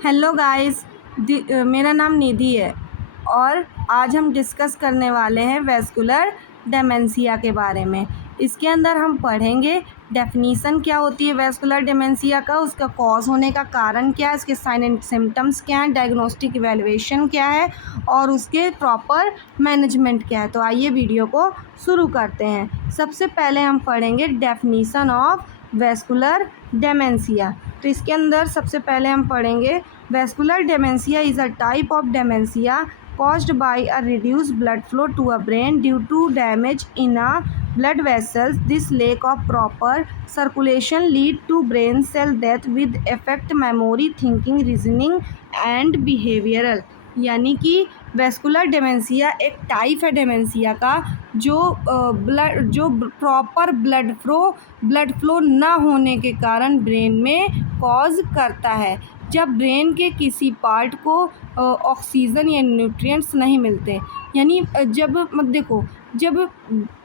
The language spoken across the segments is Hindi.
हेलो गाइस, मेरा नाम निधि है और आज हम डिस्कस करने वाले हैं वेस्कुलर डेमेंशिया के बारे में। इसके अंदर हम पढ़ेंगे डेफिनीसन क्या होती है वेस्कुलर डेमेंशिया का, उसका कॉज होने का कारण क्या है, इसके साइन एंड सिम्टम्स क्या हैं, डायग्नोस्टिक इवैल्यूएशन क्या है और उसके प्रॉपर मैनेजमेंट क्या है। तो आइए वीडियो को शुरू करते हैं। सबसे पहले हम पढ़ेंगे डेफिनीसन ऑफ वेस्कुलर डेमेंशिया। तो इसके अंदर सबसे पहले हम पढ़ेंगे vascular dementia is a type of dementia caused by a reduced blood flow to a brain due to damage in a blood vessels. This lack of proper circulation lead to brain cell death with affect memory, thinking, reasoning and behavioral। यानी कि वेस्कुलर डेमेंशिया एक टाइप है डेमेंशिया का जो प्रॉपर ब्लड फ्लो ना होने के कारण ब्रेन में कॉज करता है। जब ब्रेन के किसी पार्ट को ऑक्सीजन या न्यूट्रिएंट्स नहीं मिलते, यानी जब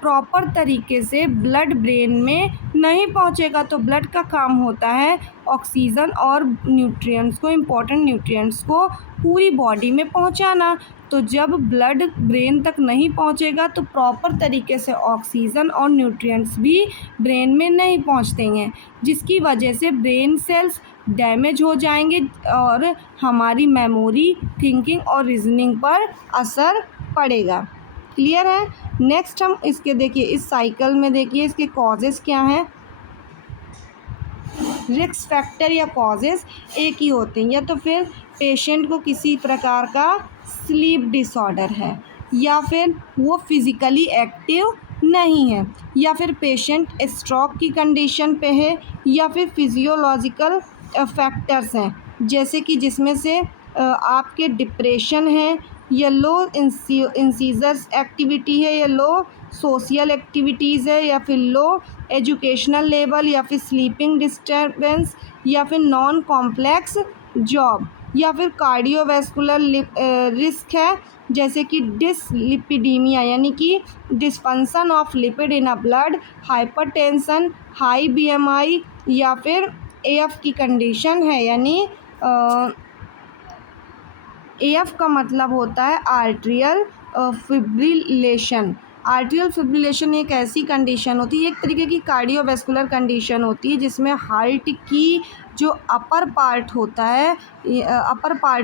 प्रॉपर तरीके से ब्लड ब्रेन में नहीं पहुंचेगा तो ब्लड का काम होता है ऑक्सीजन और न्यूट्रिएंट्स को, इम्पॉर्टेंट न्यूट्रिएंट्स को पूरी बॉडी में पहुंचाना। तो जब ब्लड ब्रेन तक नहीं पहुंचेगा तो प्रॉपर तरीके से ऑक्सीजन और न्यूट्रिएंट्स भी ब्रेन में नहीं पहुंचते हैं, जिसकी वजह से ब्रेन सेल्स डैमेज हो जाएंगे और हमारी मेमोरी, थिंकिंग और रीजनिंग पर असर पड़ेगा। क्लियर है। नेक्स्ट हम इसके देखिए, इस साइकिल में देखिए इसके कॉजेज़ क्या हैं। रिस्क फैक्टर या कॉजेज़ एक ही होते हैं, या तो फिर पेशेंट को किसी प्रकार का स्लीप डिसऑर्डर है, या फिर वो फिज़िकली एक्टिव नहीं है, या फिर पेशेंट स्ट्रोक की कंडीशन पे है, या फिर फिजियोलॉजिकल फैक्टर्स हैं, जैसे कि जिसमें से आपके डिप्रेशन है, या लो इंसीजर्स एक्टिविटी है, या लो सोशल एक्टिविटीज़ है, या फिर लो एजुकेशनल लेवल, या फिर स्लीपिंग डिस्टर्बेंस, या फिर नॉन कॉम्प्लेक्स जॉब, या फिर कार्डियोवैस्कुलर रिस्क है, जैसे कि डिसलिपिडीमिया यानी कि dysfunction of lipid in a blood, hypertension, high BMI, या फिर एएफ की कंडीशन है। यानी एएफ का मतलब होता है आर्ट्रियल फिब्रिलेशन। आर्ट्रियल फिब्रिलेशन एक ऐसी कंडीशन होती है, एक तरीके की कार्डियोवैस्कुलर कंडीशन होती है, जिसमें हार्ट की जो अपर पार्ट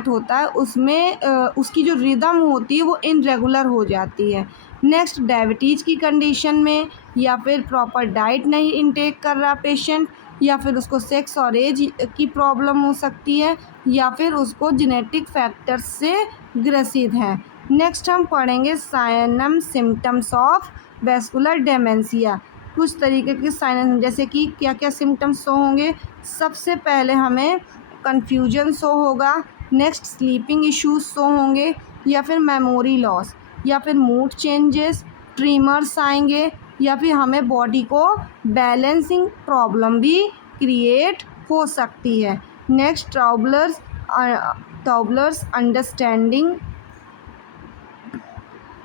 होता है उसमें उसकी जो रिदम होती है वो इनरेगुलर हो जाती है। नेक्स्ट डायबिटीज़ की कंडीशन में, या फिर प्रॉपर डाइट नहीं इनटेक कर रहा पेशेंट, या फिर उसको सेक्स और एज की प्रॉब्लम हो सकती है, या फिर उसको जेनेटिक फैक्टर्स से ग्रसित है। नेक्स्ट हम पढ़ेंगे sign symptoms of vascular dementia. कुछ तरीके के साइन, जैसे कि क्या क्या सिम्टम्स शो होंगे। सबसे पहले हमें कन्फ्यूजन शो होगा, नेक्स्ट स्लीपिंग इश्यूज शो होंगे, या फिर मेमोरी लॉस, या फिर मूड चेंजेस, ट्रीमर्स आएंगे, या फिर हमें बॉडी को बैलेंसिंग प्रॉब्लम भी क्रिएट हो सकती है। Next troublers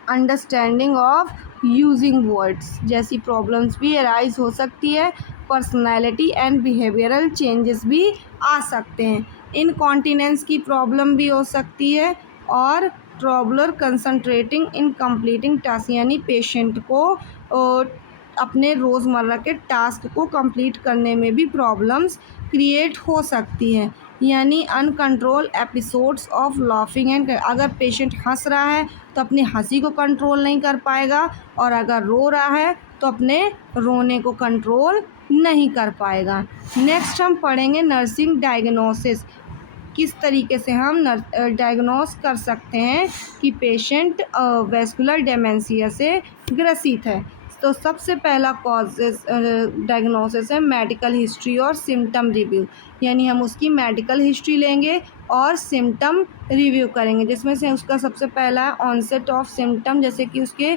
understanding of using words जैसी प्रॉब्लम्स भी अराइज हो सकती है। पर्सनैलिटी एंड बिहेवियरल चेंजेस भी आ सकते हैं। इनकॉन्टिनेंस की प्रॉब्लम भी हो सकती है, और ट्रबलर कंसंट्रेटिंग इन कंप्लीटिंग टास्क, यानी पेशेंट को अपने रोज़मर्रा के टास्क को कंप्लीट करने में भी प्रॉब्लम्स क्रिएट हो सकती है। यानी uncontrol episodes of laughing and, अगर पेशेंट हंस रहा है तो अपनी हंसी को कंट्रोल नहीं कर पाएगा, और अगर रो रहा है तो अपने रोने को कंट्रोल नहीं कर पाएगा। नेक्स्ट हम पढ़ेंगे नर्सिंग डायग्नोसिस। किस तरीके से हम डायग्नोस कर सकते हैं कि पेशेंट वेस्कुलर डेमेंशिया से ग्रसित है। तो सबसे पहला कॉजेस डायग्नोसिस है मेडिकल हिस्ट्री और सिम्टम रिव्यू, यानी हम उसकी मेडिकल हिस्ट्री लेंगे और सिम्टम रिव्यू करेंगे, जिसमें से उसका सबसे पहला है ऑनसेट ऑफ सिम्टम, जैसे कि उसके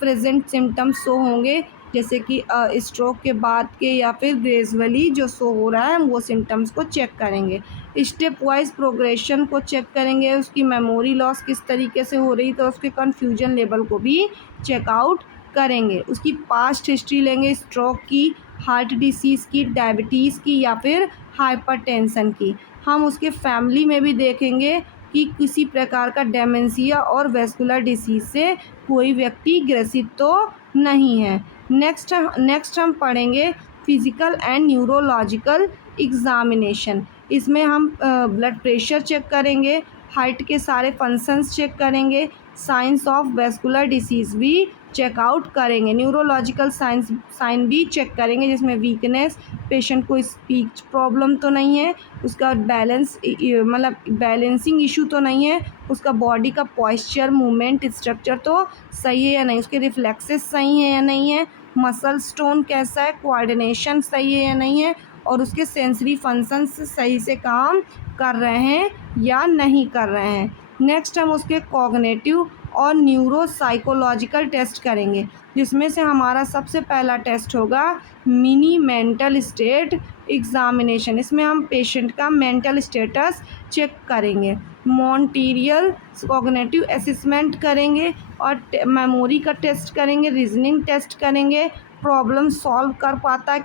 प्रेजेंट सिम्टम्स शो होंगे, जैसे कि स्ट्रोक के बाद के, या फिर ग्रेजुअली जो शो हो रहा है हम वो सिम्टम्स को चेक करेंगे। स्टेप वाइज प्रोग्रेशन को चेक करेंगे, उसकी मेमोरी लॉस किस तरीके से हो रही, तो उसके कन्फ्यूजन लेवल को भी चेकआउट करेंगे। उसकी पास्ट हिस्ट्री लेंगे, स्ट्रोक की, हार्ट डिसीज़ की, डायबिटीज़ की, या फिर हाइपरटेंशन की। हम उसके फैमिली में भी देखेंगे कि किसी प्रकार का डेमेंशिया और वैस्कुलर डिसीज़ से कोई व्यक्ति ग्रसित तो नहीं है। नेक्स्ट हम पढ़ेंगे फिज़िकल एंड न्यूरोलॉजिकल एग्ज़ामिनेशन। इसमें हम ब्लड प्रेशर चेक करेंगे, हार्ट के सारे फंक्शंस चेक करेंगे, साइंस ऑफ वैस्कुलर डिसीज़ भी चेकआउट करेंगे, न्यूरोलॉजिकल साइन भी चेक करेंगे, जिसमें वीकनेस, पेशेंट को स्पीच प्रॉब्लम तो नहीं है, उसका मतलब बैलेंसिंग इशू तो नहीं है, उसका बॉडी का पॉस्चर, मूवमेंट, स्ट्रक्चर तो सही है या नहीं, उसके रिफ्लेक्सेस सही है या नहीं है, मसल स्टोन कैसा है, कोऑर्डिनेशन सही है या नहीं है, और उसके सेंसरी फंक्शंस सही से काम कर रहे हैं या नहीं कर रहे हैं। नेक्स्ट हम उसके कॉग्निटिव और न्यूरो साइकोलॉजिकल टेस्ट करेंगे, जिसमें से हमारा सबसे पहला टेस्ट होगा मिनी मेंटल स्टेट एग्ज़ामिनेशन। इसमें हम पेशेंट का मेंटल स्टेटस चेक करेंगे, मॉन्टेरियल कॉग्निटिव असेसमेंट करेंगे और मेमोरी का टेस्ट करेंगे, रीजनिंग टेस्ट करेंगे, प्रॉब्लम सॉल्व कर पाता है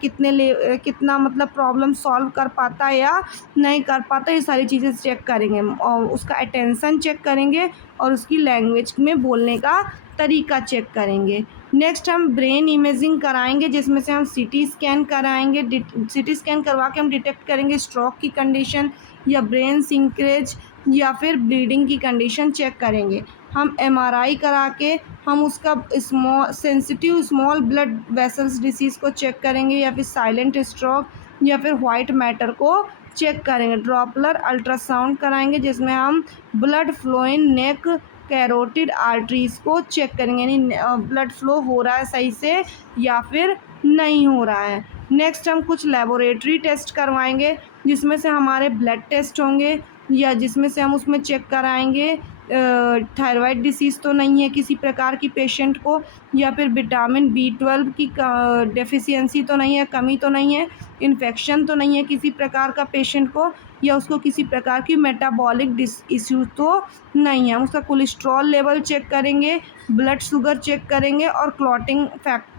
कितना मतलब प्रॉब्लम सॉल्व कर पाता है या नहीं कर पाता, ये सारी चीज़ें चेक करेंगे और उसका अटेंशन चेक करेंगे और उसकी लैंग्वेज में बोलने का तरीका चेक करेंगे। नेक्स्ट हम ब्रेन इमेजिंग कराएंगे, जिसमें से हम सीटी स्कैन कराएंगे, सीटी स्कैन करवा के हम डिटेक्ट करेंगे स्ट्रोक की कंडीशन या ब्रेन सिंकरेज या फिर ब्लीडिंग की कंडीशन चेक करेंगे। हम एमआरआई करा के हम उसका sensitive small blood vessels disease को चेक करेंगे या फिर साइलेंट स्ट्रोक या फिर वाइट मैटर को चेक करेंगे। ड्रॉपलर अल्ट्रासाउंड कराएंगे, जिसमें हम blood flow in neck carotid arteries को चेक करेंगे, यानी ब्लड फ्लो हो रहा है सही से या फिर नहीं हो रहा है। नेक्स्ट हम कुछ लेबोरेटरी टेस्ट करवाएंगे, जिसमें से हमारे ब्लड टेस्ट होंगे या जिसमें से हम उसमें चेक कराएंगे थायराइड डिसीज़ तो नहीं है किसी प्रकार की पेशेंट को, या फिर विटामिन B12 की डेफिशिएंसी तो नहीं है, कमी तो नहीं है, इन्फेक्शन तो नहीं है किसी प्रकार का पेशेंट को, या उसको किसी प्रकार की मेटाबॉलिक इश्यू तो नहीं है। हम उसका कोलेस्ट्रॉल लेवल चेक करेंगे, ब्लड शुगर चेक करेंगे और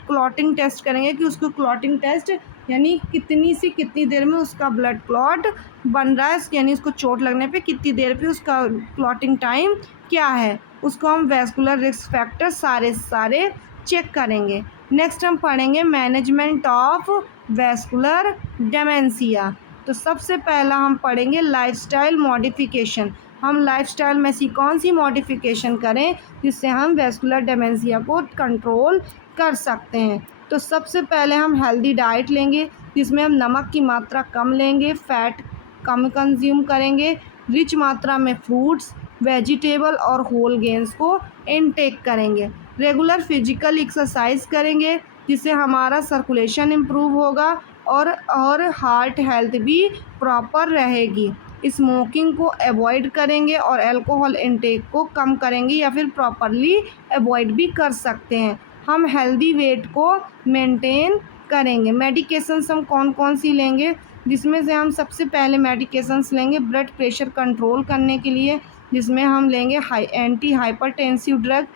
क्लॉटिंग टेस्ट करेंगे कि उसको क्लॉटिंग टेस्ट यानी कितनी से कितनी देर में उसका ब्लड क्लॉट बन रहा है, यानी उसको चोट लगने पे कितनी देर पे उसका क्लॉटिंग टाइम क्या है, उसको हम वैस्कुलर रिस्क फैक्टर सारे चेक करेंगे। नेक्स्ट हम पढ़ेंगे मैनेजमेंट ऑफ वैस्कुलर डेमेंशिया। तो सबसे पहला हम पढ़ेंगे लाइफस्टाइल मॉडिफिकेशन। हम लाइफस्टाइल में सी कौन सी मॉडिफिकेशन करें जिससे हम वैस्कुलर डेमेंशिया को कंट्रोल कर सकते हैं। तो सबसे पहले हम हेल्दी डाइट लेंगे, जिसमें हम नमक की मात्रा कम लेंगे, फैट कम कंज्यूम करेंगे, रिच मात्रा में फ्रूट्स, वेजिटेबल और होल गेंस को इनटेक करेंगे। रेगुलर फिजिकल एक्सरसाइज करेंगे, जिससे हमारा सर्कुलेशन इम्प्रूव होगा और हार्ट हेल्थ भी प्रॉपर रहेगी। स्मोकिंग को अवॉइड करेंगे और अल्कोहल इनटेक को कम करेंगे या फिर प्रॉपरली अवॉइड भी कर सकते हैं। हम हेल्दी वेट को मेंटेन करेंगे। मेडिकेशंस हम कौन कौन सी लेंगे, जिसमें से हम सबसे पहले मेडिकेशंस लेंगे ब्लड प्रेशर कंट्रोल करने के लिए, जिसमें हम लेंगे एंटी हाइपरटेंसिव ड्रग।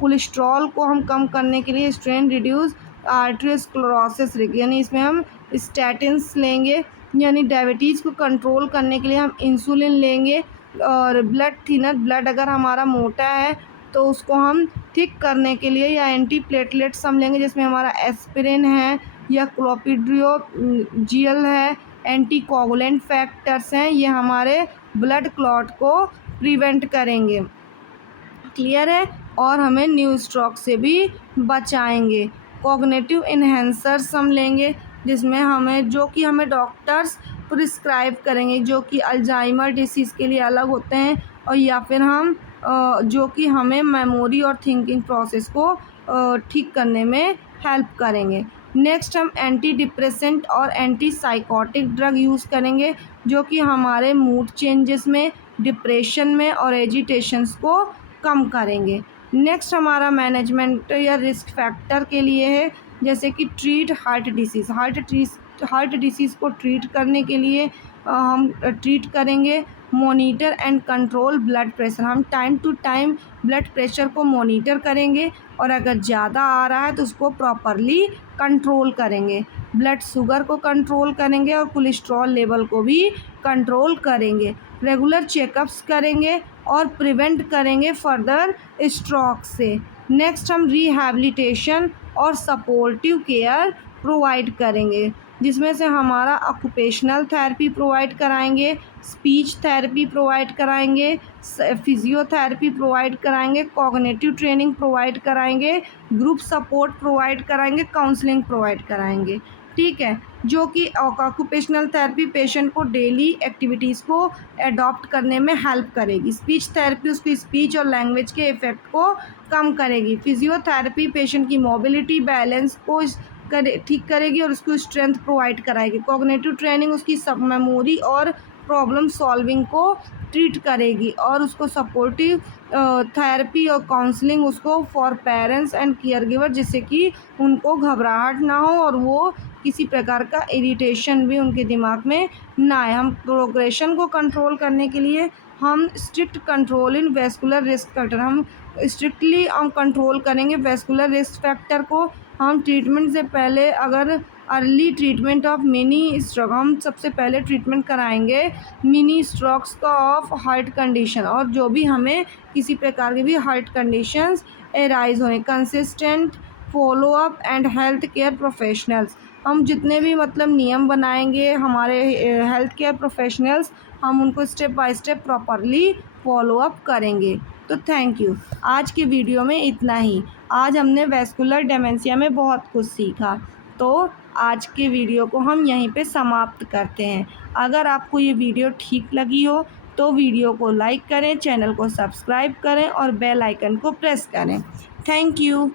कोलेस्ट्रॉल को हम कम करने के लिए स्ट्रेन रिड्यूस आर्टेरियोस्क्लेरोसिस यानी इसमें हम स्टैटिन्स लेंगे, यानी डायबिटीज़ को कंट्रोल करने के लिए हम इंसुलिन लेंगे। और ब्लड थिनर, ब्लड अगर हमारा मोटा है तो उसको हम ठीक करने के लिए या एंटी प्लेटलेट्स हम लेंगे, जिसमें हमारा एस्पिरिन है या क्लोपिड्रियोजियल है, एंटी कोगुलेंट फैक्टर्स हैं, ये हमारे ब्लड क्लॉट को प्रिवेंट करेंगे। क्लियर है, और हमें न्यू स्ट्रोक से भी बचाएंगे। कॉग्निटिव इन्हेंसर्स हम लेंगे, जिसमें हमें जो कि हमें डॉक्टर्स प्रिस्क्राइब करेंगे, जो कि अल्जाइमर डिसीज़ के लिए अलग होते हैं, और या फिर हम जो कि हमें मेमोरी और थिंकिंग प्रोसेस को ठीक करने में हेल्प करेंगे। नेक्स्ट हम एंटी डिप्रेसेंट और एंटी साइकोटिक ड्रग यूज़ करेंगे, जो कि हमारे मूड चेंजेस में, डिप्रेशन में और एजिटेशंस को कम करेंगे। नेक्स्ट हमारा मैनेजमेंट या रिस्क फैक्टर के लिए है, जैसे कि treat heart disease. Heart disease को ट्रीट करने के लिए हम ट्रीट करेंगे। Monitor and control blood pressure, हम time to time blood pressure को मॉनिटर करेंगे और अगर ज़्यादा आ रहा है तो उसको प्रॉपरली कंट्रोल करेंगे। ब्लड शुगर को कंट्रोल करेंगे और कोलेस्ट्रॉल लेवल को भी कंट्रोल करेंगे। रेगुलर चेकअप्स करेंगे और प्रिवेंट करेंगे फर्दर स्ट्रोक से। नेक्स्ट हम रिहैबिलिटेशन और सपोर्टिव केयर प्रोवाइड करेंगे, जिसमें से हमारा ऑक्यूपेशनल थेरेपी प्रोवाइड कराएंगे, स्पीच थेरेपी प्रोवाइड कराएंगे, फिजियोथेरेपी प्रोवाइड कराएंगे, कॉग्निटिव ट्रेनिंग प्रोवाइड कराएंगे, ग्रुप सपोर्ट प्रोवाइड कराएंगे, काउंसलिंग प्रोवाइड कराएंगे। ठीक है, जो कि ऑक्यूपेशनल थेरेपी पेशेंट को डेली एक्टिविटीज़ को अडॉप्ट करने में हेल्प करेगी। स्पीच थेरेपी उसकी स्पीच और लैंग्वेज के इफ़ेक्ट को कम करेगी। फिजियोथेरेपी पेशेंट की मोबिलिटी बैलेंस को ठीक करेगी और उसको स्ट्रेंथ प्रोवाइड कराएगी। कॉग्निटिव ट्रेनिंग उसकी सब मेमोरी और प्रॉब्लम सॉल्विंग को ट्रीट करेगी और उसको सपोर्टिव थेरेपी और काउंसलिंग उसको for parents and care giver, जिससे कि उनको घबराहट ना हो और वो किसी प्रकार का इरिटेशन भी उनके दिमाग में ना आए। हम प्रोग्रेशन को कंट्रोल करने के लिए हम स्ट्रिक्ट कंट्रोल इन वेस्कुलर रिस्क फैक्टर, हम स्ट्रिक्टली हम कंट्रोल करेंगे वेस्कुलर रिस्क फैक्टर को। हम ट्रीटमेंट से पहले अगर early treatment of mini stroke, हम सबसे पहले ट्रीटमेंट कराएंगे मिनी स्ट्रोक्स का ऑफ हार्ट कंडीशन, और जो भी हमें किसी प्रकार की भी हार्ट कंडीशंस एराइज हों। Consistent follow up and health care professionals, हम जितने भी मतलब नियम बनाएंगे हमारे हेल्थ केयर प्रोफेशनल्स, हम उनको step by step properly follow up करेंगे। तो थैंक यू। आज के वीडियो में इतना ही। आज हमने वैस्कुलर डेमेंशिया में बहुत कुछ सीखा, तो आज के वीडियो को हम यहीं पे समाप्त करते हैं। अगर आपको ये वीडियो ठीक लगी हो तो वीडियो को लाइक करें, चैनल को सब्सक्राइब करें और बेल आइकन को प्रेस करें। Thank you.